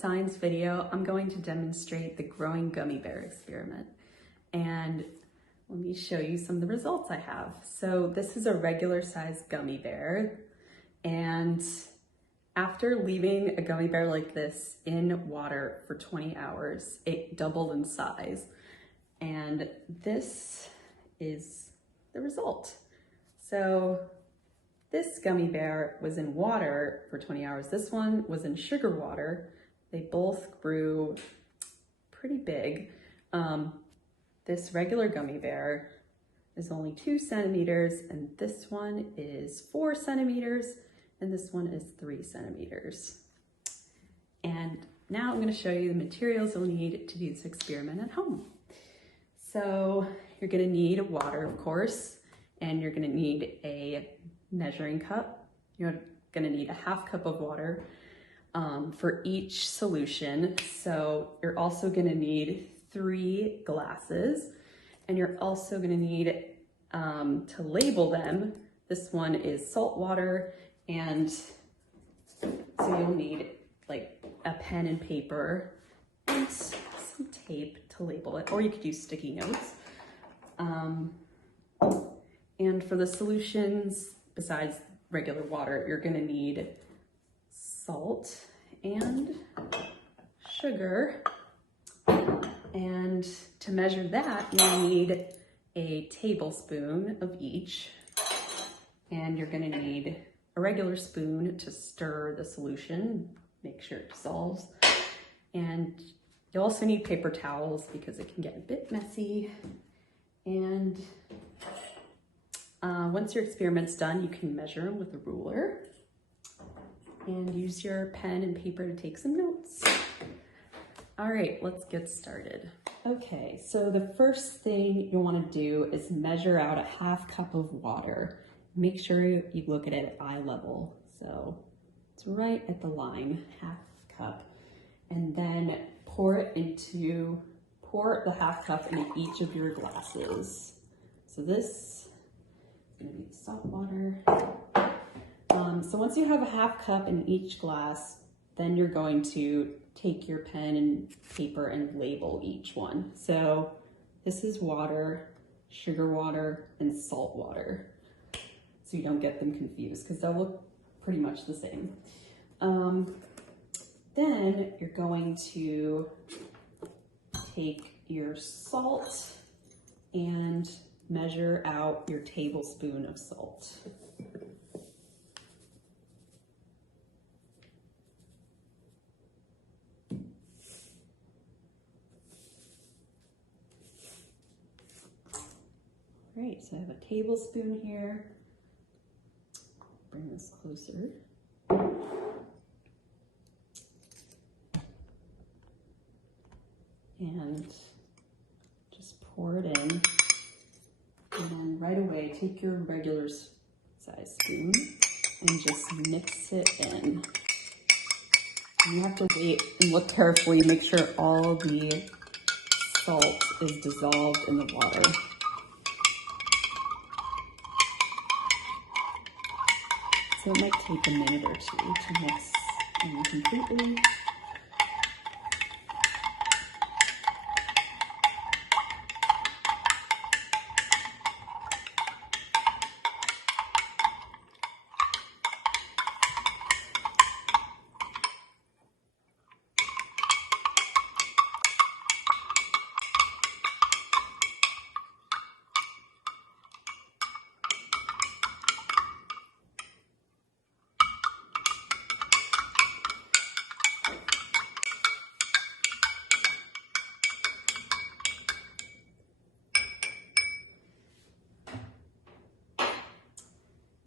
science video, I'm going to demonstrate the growing gummy bear experiment. And let me show you some of the results I have. So this is a regular sized gummy bear. And after leaving a gummy bear like this in water for 20 hours, it doubled in size. And this is the result. So this gummy bear was in water for 20 hours. This one was in sugar water. They both grew pretty big. This regular gummy bear is only 2 centimeters, and this one is 4 centimeters, and this one is 3 centimeters. And now I'm going to show you the materials you'll need to do this experiment at home. So you're going to need water, of course, and you're going to need a measuring cup. You're going to need a ½ cup of water for each solution. So you're also going to need 3 glasses, and you're also going to need to label them. This one is salt water, and so you'll need like a pen and paper and some tape to label it, or you could use sticky notes. And for the solutions, besides regular water, you're going to need salt and sugar. And to measure that, you'll need a tablespoon of each. And you're going to need a regular spoon to stir the solution, make sure it dissolves. And you'll also need paper towels because it can get a bit messy. And once your experiment's done, you can measure them with a ruler and use your pen and paper to take some notes. All right, let's get started. Okay, so the first thing you'll want to do is measure out a ½ cup of water. Make sure you look at it at eye level. So it's right at the line, ½ cup. And then pour the ½ cup into each of your glasses. So this going to be the salt water. So once you have a ½ cup in each glass, then you're going to take your pen and paper and label each one. So this is water, sugar water, and salt water. So you don't get them confused because they'll look pretty much the same. Then you're going to take your salt and measure out your tablespoon of salt. All right, so I have a tablespoon here. Bring this closer. And just pour it in. And then right away, take your regular size spoon and just mix it in. And you have to wait and look carefully, make sure all the salt is dissolved in the water. So it might take a minute or two to mix in completely.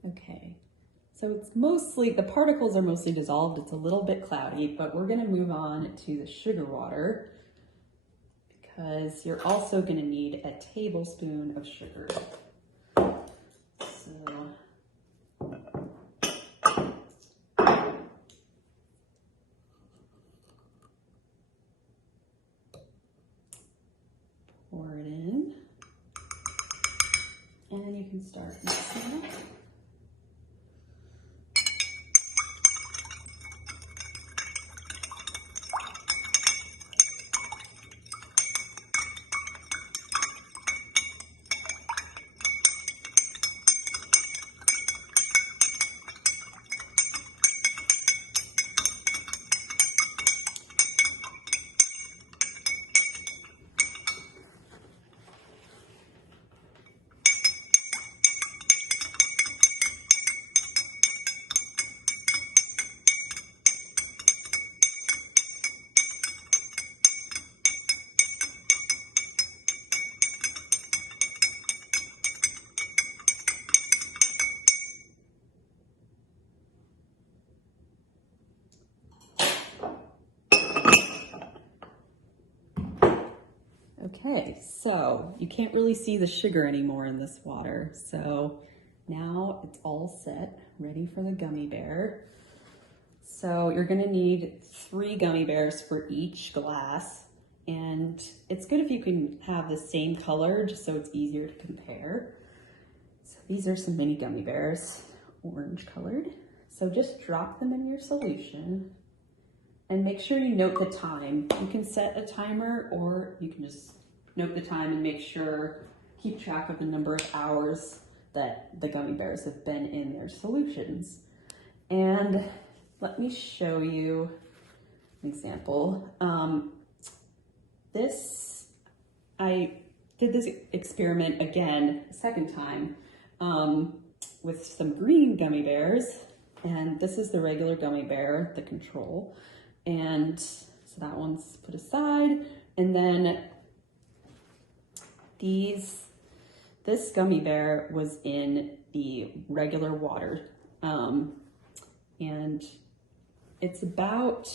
Okay, so it's mostly, the particles are mostly dissolved. It's a little bit cloudy, but we're gonna move on to the sugar water because you're also gonna need a tablespoon of sugar. So, pour it in, and you can start mixing it. So you can't really see the sugar anymore in this water. So now it's all set, ready for the gummy bear. So you're gonna need 3 gummy bears for each glass. And it's good if you can have the same color just so it's easier to compare. So these are some mini gummy bears, orange colored. So just drop them in your solution and make sure you note the time. You can set a timer or you can just note the time and make sure, keep track of the number of hours that the gummy bears have been in their solutions. And let me show you an example. I did this experiment again, a second time, with some green gummy bears. And this is the regular gummy bear, the control. And so that one's put aside. And then this gummy bear was in the regular water. And it's about,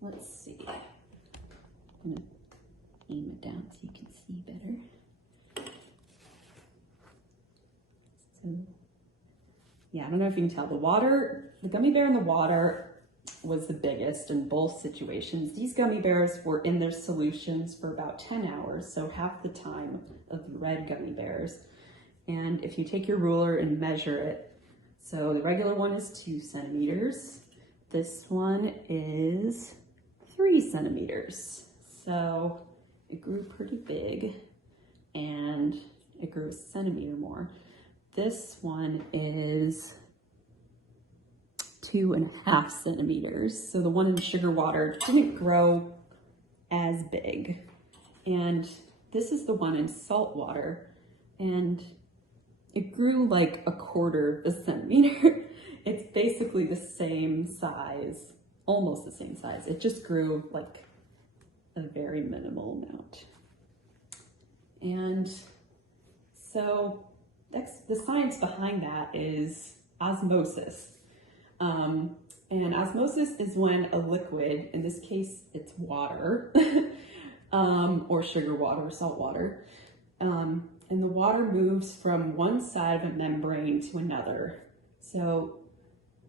let's see, I'm gonna aim it down so you can see better. So, yeah, I don't know if you can tell, the gummy bear in the water was the biggest in both situations. These gummy bears were in their solutions for about 10 hours, so half the time of the red gummy bears. And if you take your ruler and measure it, so the regular one is 2 centimeters. This one is 3 centimeters. So it grew pretty big and it grew a centimeter more. This one is 2.5 centimeters. So the one in sugar water didn't grow as big. And this is the one in salt water, and it grew like 1/4 of a centimeter. It's basically the same size, almost the same size. It just grew like a very minimal amount. And so the science behind that is osmosis. And osmosis is when a liquid, in this case it's water, or sugar water or salt water, and the water moves from one side of a membrane to another. So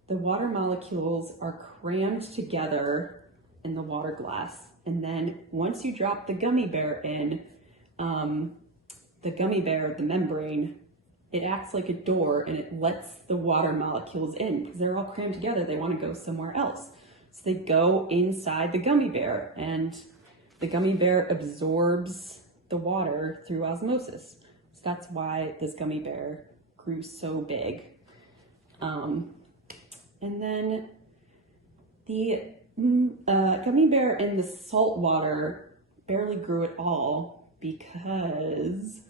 the water molecules are crammed together in the water glass. And then once you drop the gummy bear in, the membrane, it acts like a door and it lets the water molecules in because they're all crammed together. They want to go somewhere else. So they go inside the gummy bear and the gummy bear absorbs the water through osmosis. So that's why this gummy bear grew so big. And then the gummy bear in the salt water barely grew at all because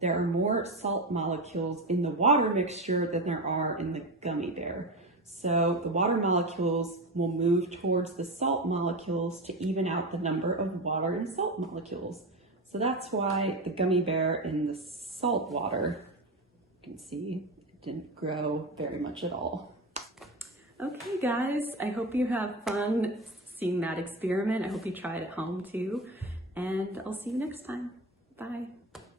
there are more salt molecules in the water mixture than there are in the gummy bear. So the water molecules will move towards the salt molecules to even out the number of water and salt molecules. So that's why the gummy bear in the salt water, you can see, it didn't grow very much at all. Okay guys, I hope you have fun seeing that experiment. I hope you try it at home too. And I'll see you next time. Bye.